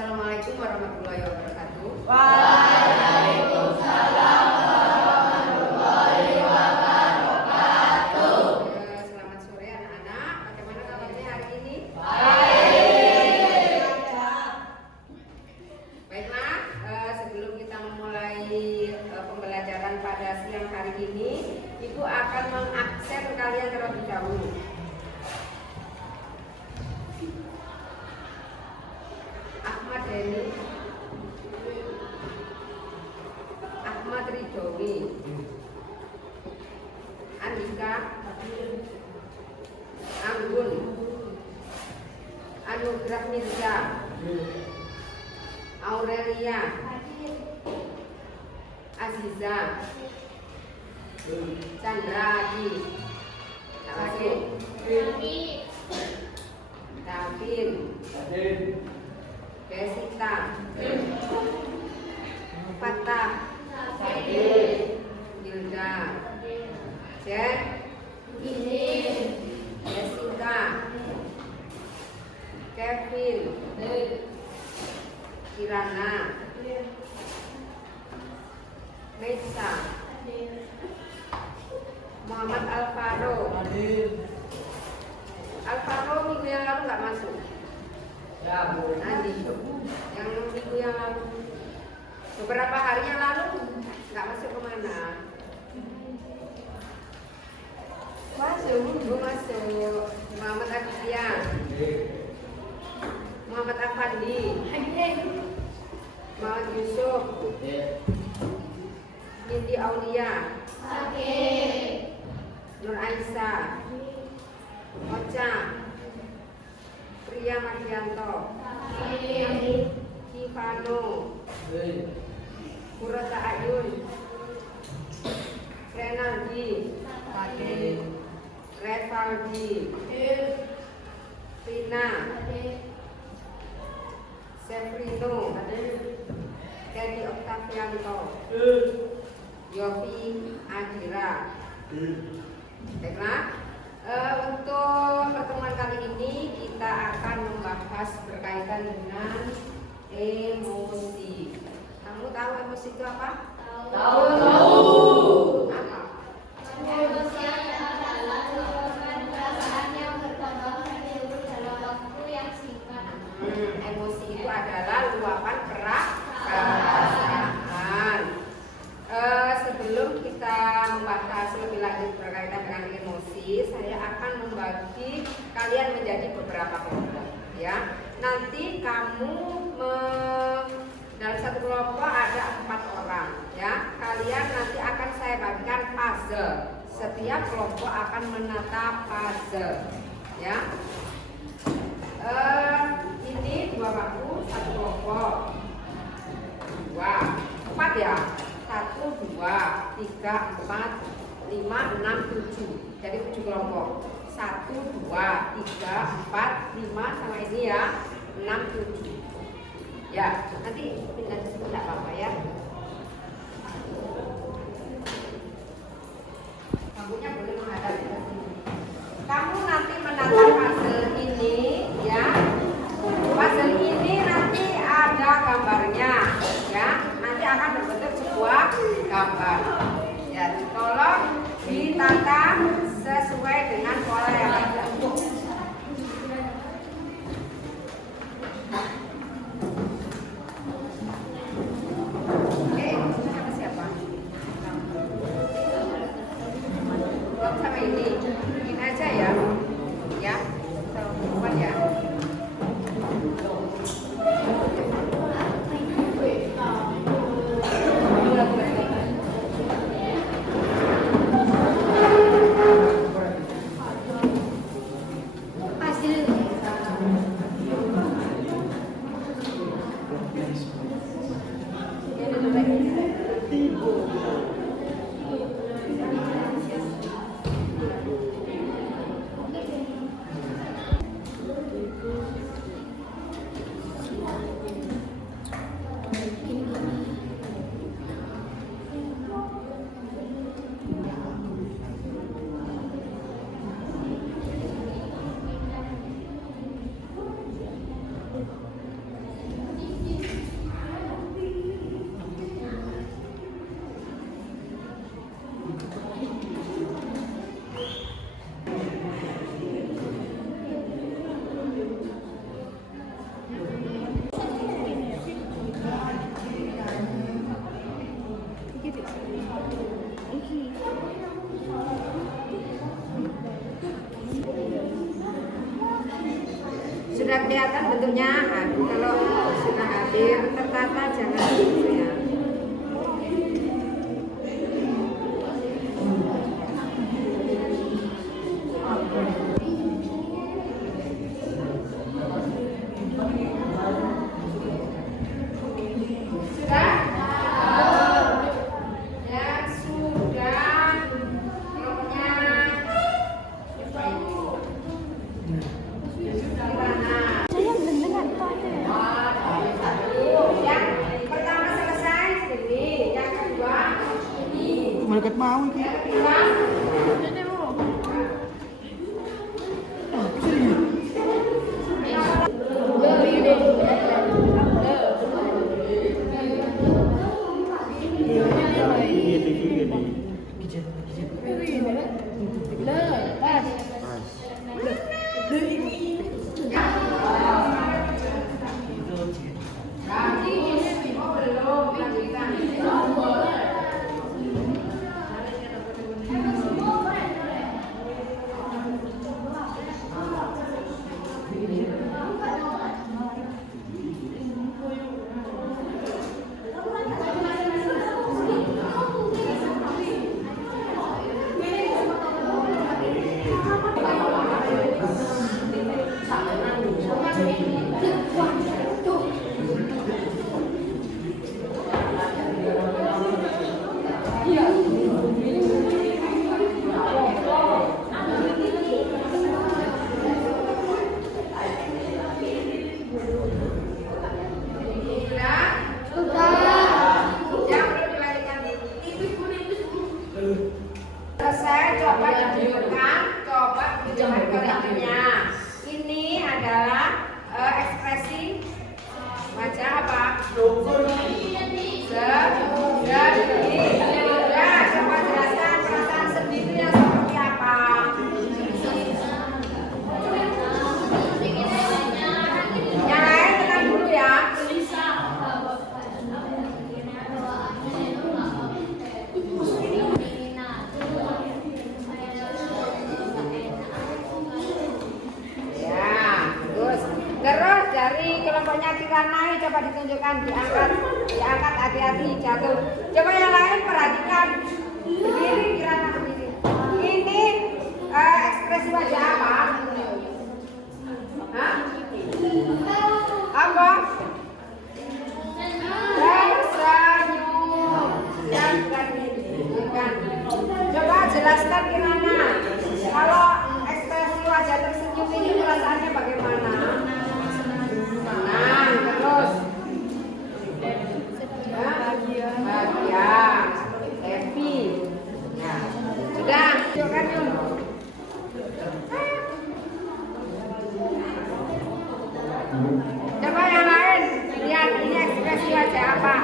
Assalamualaikum warahmatullahi wabarakatuh. Waalaikumsalam warahmatullahi wabarakatuh. Selamat sore anak-anak. Bagaimana kabarnya hari ini? Baik. Baiklah, sebelum kita memulai pembelajaran pada siang hari ini, Ibu akan mengabsen kalian terlebih dahulu. Ahmad Heni, Ahmad Ridhowi, Andika, Anggun, Anugrah Mirza, Aurelia, Aziza, Chandra Adi, Davin, Desita, Fatah, Hilda, Jen, Jessica, Kevin, Kirana, Mesa, Muhammad Alvaro. Alvaro minggu yang lalu nggak masuk. Ya, Bu. Nanti yang minggu yang lalu, beberapa hari yang lalu nggak masuk kemana? Masuk, Bu masuk. Muhammad Aditya, Muhammad Afandi, Muhammad Yusuf, Nindi Aulia, Nur Aisyah, Ocha, Priya Mardianto, Kivano, Purata Ayun, Renaldi, Revaldi, Rina, Sefrino, Dedi Oktavianto, Yofi Adira. Baiklah, untuk pertemuan kali ini kita akan membahas berkaitan dengan emosi. Kamu tahu emosi itu apa? Tahu. Apa? Emosi adalah luapan perasaan yang berkembang dan timbul dalam waktu yang singkat. Emosi itu adalah luapan perasaan. Sebelum kita membahas lebih lanjut berkaitan dengan emosi, saya akan membagi kalian menjadi beberapa kelompok. Ya, nanti kamu dalam satu kelompok ada 4 orang. Ya, kalian nanti akan saya bagikan puzzle. Setiap kelompok akan menata puzzle. Ya, ini 2 bangku, 1 kelompok. 2, 4 ya. 1, 2, 3, 4, 5, 6, 7. Jadi 7 kelompok. 1, 2, 3, 4, 5 sama ini ya. 6, 7. Ya, nanti pindah ke sini enggak apa-apa ya. Bangkunya boleh menghadap ke sini. Kamu nanti menata puzzle ini ya. Puzzle ini nanti ada gambarnya ya. Nanti akan berbentuk sebuah gambar. Ya, tolong ditata sesuai dengan pola yang ada. Oke, sama siapa? Sama ini aja ya. Ya, buat ya. Sudah kelihatan bentuknya. Aduh, kalau sudah hadir tertata jangan gitu ya. Sudah? Ya sudah. Pokoknya yang pertama selesai sini, yang kedua ini, Malaikat mau ini. yang ketiga selesai, coba ditunjukkan, coba ditunjukkan koleksinya. Ini adalah ekspresi wajah apa? Sedih. Ya, coba jelaskan perasaan sedih itu yang seperti apa? Yang lain tenang dulu ya. Terus dari kelompoknya Kirana coba ditunjukkan, diangkat hati-hati jatuh. Coba yang lain perhatikan, berdiri Kirana berdiri. Ini ekspresi wajah apa? Hah? Apa? Tersenyum. Bukan. Coba jelaskan Kirana. Kalau ekspresi wajah tersenyum ini perasaannya bagaimana? Senang, terus bahagia, happy. Ya, sudah, tunjukkan Yun. Coba yang lain, lihat ini ekspresi wajah apa?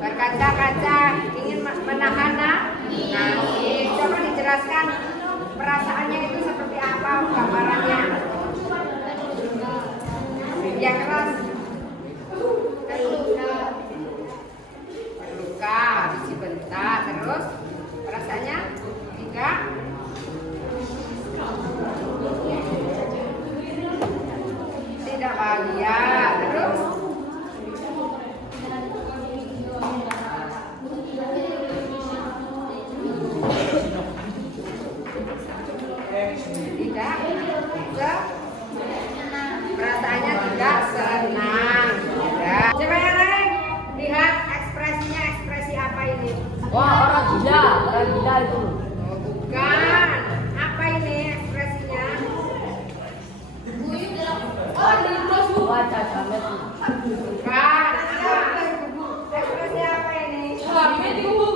Berkaca-kaca, ingin menahan nangis. Coba dijelaskan perasaannya itu seperti apa gambarannya? Yang keras, terluka, habis dibentak, terus perasaannya tidak bahagia, terus perasaannya tidak senang. Ya. Coba yang lain lihat ekspresinya, ekspresi apa ini? Wah, orang gila itu. Oh, bukan. Apa ini ekspresinya? Wajah jamet. Bukan. Apa? Ekspresi apa ini?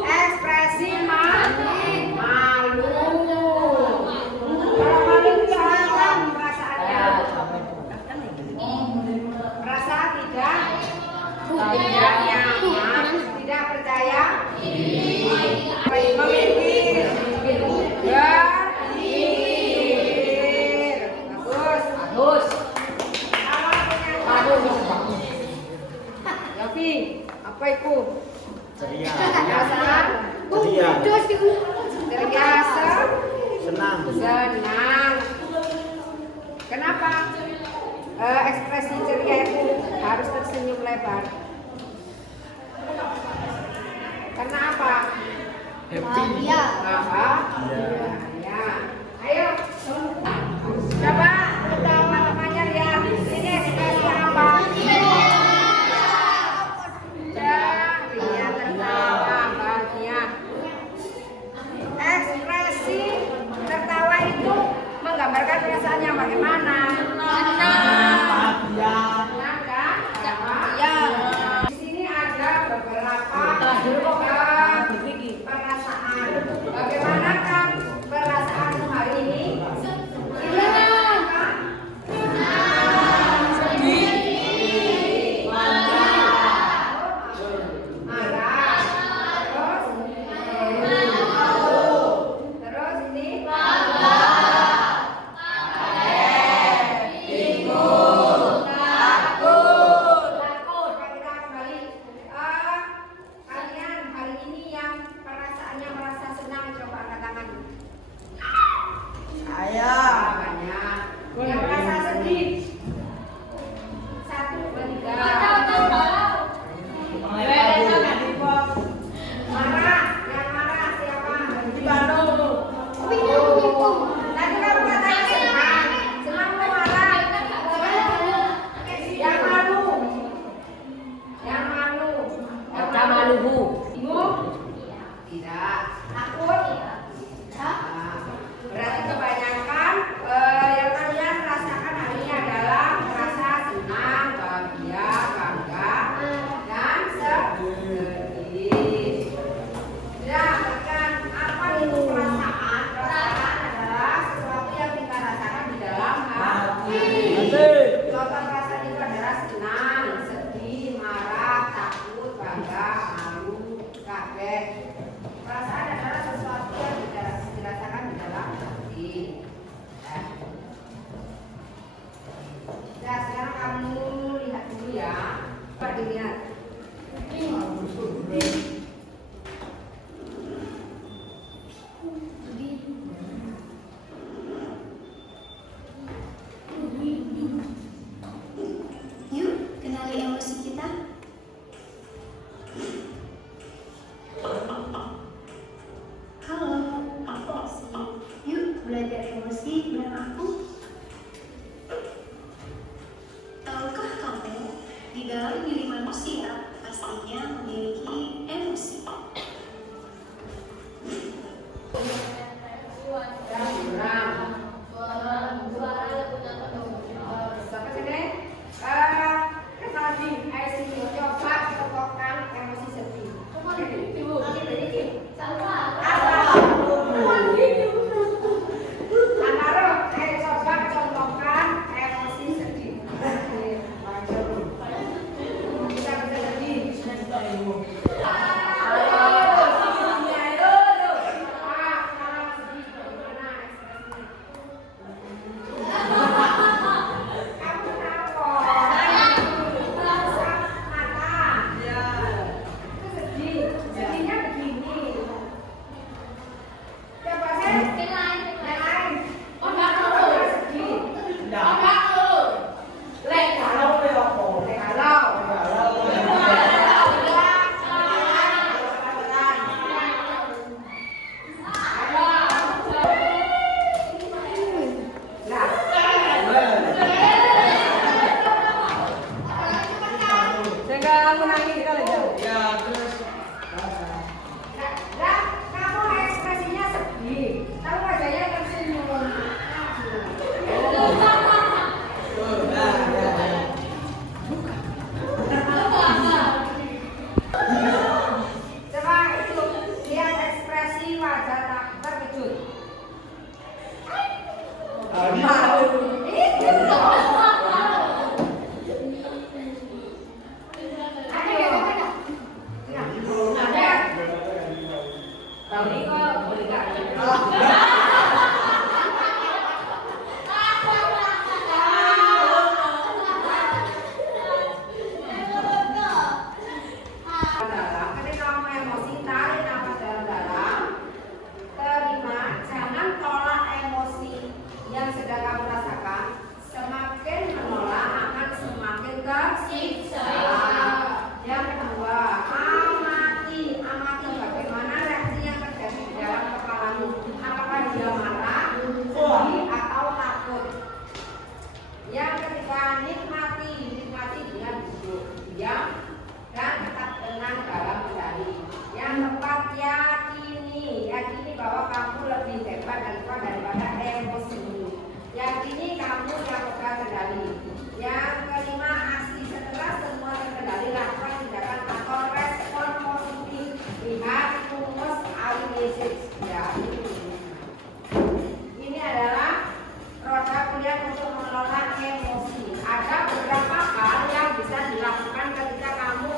Ekspresi malu. Kalau malu itu apa perasaannya? Merasa tidak nyaman, tidak percaya memikir, berpikir. Bagus. Yofi, apa itu? Ceria. Perasaan Ceria. Ceria Senang. senang. Kenapa? Ekspresi ceria itu harus tersenyum lebar. Karena apa? Happy. Bahagia. Ayo. Coba teman-temannya lihat. Ini ekspresi apa? Ceria, tertawa, bahagia. Ekspresi tertawa itu menggambarkan perasaan yang bagaimana? Bahagia. Senang kan? Ya. Di sini ada beberapa perasaan. Bagaimana kan perasaan hari ini? Marah. Terus ini takut. Kita kembali. Kalian hari ini yang perasaannya merasa senang coba angkat tangan. Saya. Banyak. Yang merasa sedih. 1, 2, 3. Marah. Yang marah siapa? Tadi kamu katakan senang. Senang atau marah? Yang malu. Yang malu. Baca maluhu. Bingung? Tidak. Takut? Nah, berarti kebanyakan yang kalian rasakan hari ini adalah merasa senang, bahagia, bangga, dan sedih. Ya, kan apa itu perasaan? Perasaan adalah sesuatu yang kita rasakan di dalam hati. Contoh perasaan itu adalah senang, sedih, marah, takut, bangga, malu, kaget. Perasaan adalah sesuatu yang dirasakan di dalam hati. Nah, sekarang kamu lihat dulu ya. Coba dilihat. Yuk, kenali emosi kita. Halo, aku Osi. Yuk, belajar emosi bareng aku. Tahukah kamu, di dalam diri manusia pastinya memiliki emosi. Sampai sini. Kenali ICU. Coba tokohkan emosi sedih. Anaro, coba contohkan emosi sedih. Bisa sedih. Kamu ekspresinya sedih, tahu wajahnya tersenyum. Coba itu lihat ekspresi wajah tak terkejut. Ayo. yakini bahwa kamu lebih hebat daripada emosi. Yakini kamu yang pegang kendali. Yang kelima, aksi. Setelah semua terkendali, lakukan tindakan atau respon positif. Lihat rumus Ali message. Ya, ini adalah roda kuliah untuk mengelola emosi. Ada beberapa hal yang bisa dilakukan ketika kamu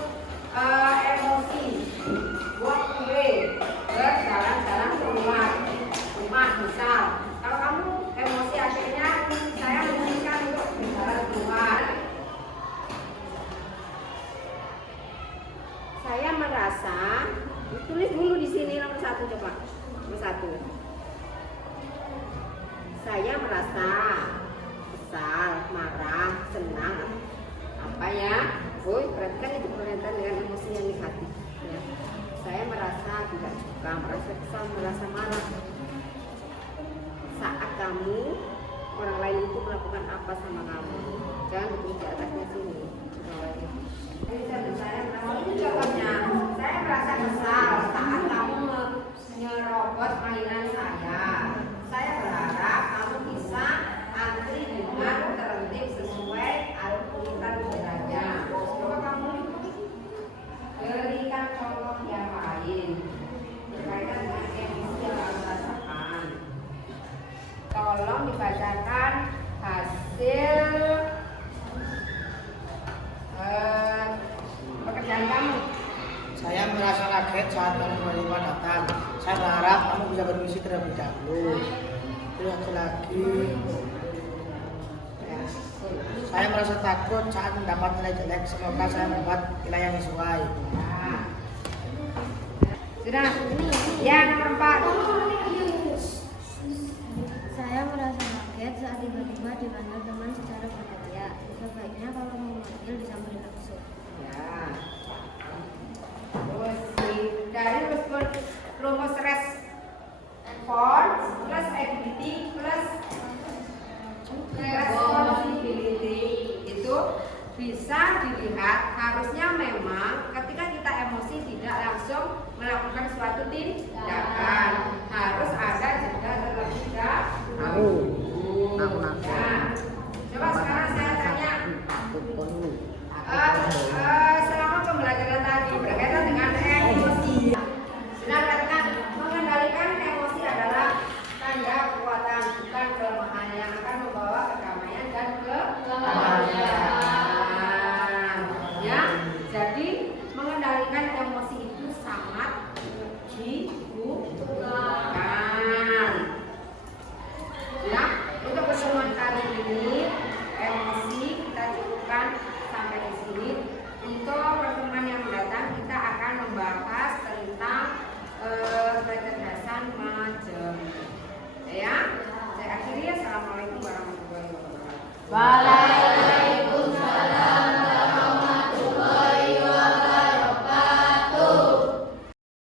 emosi. Walk away, berjalan-jalan keluar rumah misal. Kalau kamu emosi, akhirnya saya menginginkan untuk berjalan keluar. Saya merasa, tulis dulu di sini nomor 1, coba nomor 1. Saya merasa kesal, marah, senang, apa ya? Berarti kan itu berkaitan dengan emosi yang negatif. Ya. Saya merasa tidak suka, merasa kesal, merasa marah. Saat kamu, orang lain itu melakukan apa sama kamu, jangan ditulis di atasnya sini. Ini contohnya, saya merasa kesal saat kamu menyerobot mainan saya. Saya berharap kamu bisa antri dengan tertib sesuai urutan beranya. Coba kamu berikan contoh yang lain berkaitan dengan emosi yang kamu rasakan. Tolong dibacakan hasil pekerjaan kamu. Saya merasa kaget saat kamu tiba-tiba datang. Saya berharap kamu bisa bermisi terlebih dahulu. Lagi-lagi, saya merasa takut saat mendapat nilai jelek. Semoga saya mendapat nilai yang sesuai. Nah. Sudah? Ya, nomor 4. Saya merasa kaget saat tiba-tiba dipanggil teman secara berhadiah. Sebaiknya kalau mau memanggil disambil langsung. Ya. Terus dari rumus response plus activity plus responsibility itu bisa dilihat, harusnya memang ketika kita emosi tidak langsung melakukan suatu tindakan, harus ada jeda terlebih dahulu. Nah, coba sekarang saya tanya, selama pembelajaran tadi berkaitan dengan emosi, sudah katakan mengendalikan emosi adalah tanda kekuatan, bukan kelemahan, yang akan membawa kedamaian dan kebahagiaan. Ya, jadi mengendalikan emosi itu sangat dibutuhkan. Ya, untuk pertemuan kali ini emosi kita cukupkan sampai di sini. Untuk pertemuan yang mendatang kita akan membahas tentang kecerdasan majemuk. Ya, saya akhiri. Assalamualaikum warahmatullahi wabarakatuh.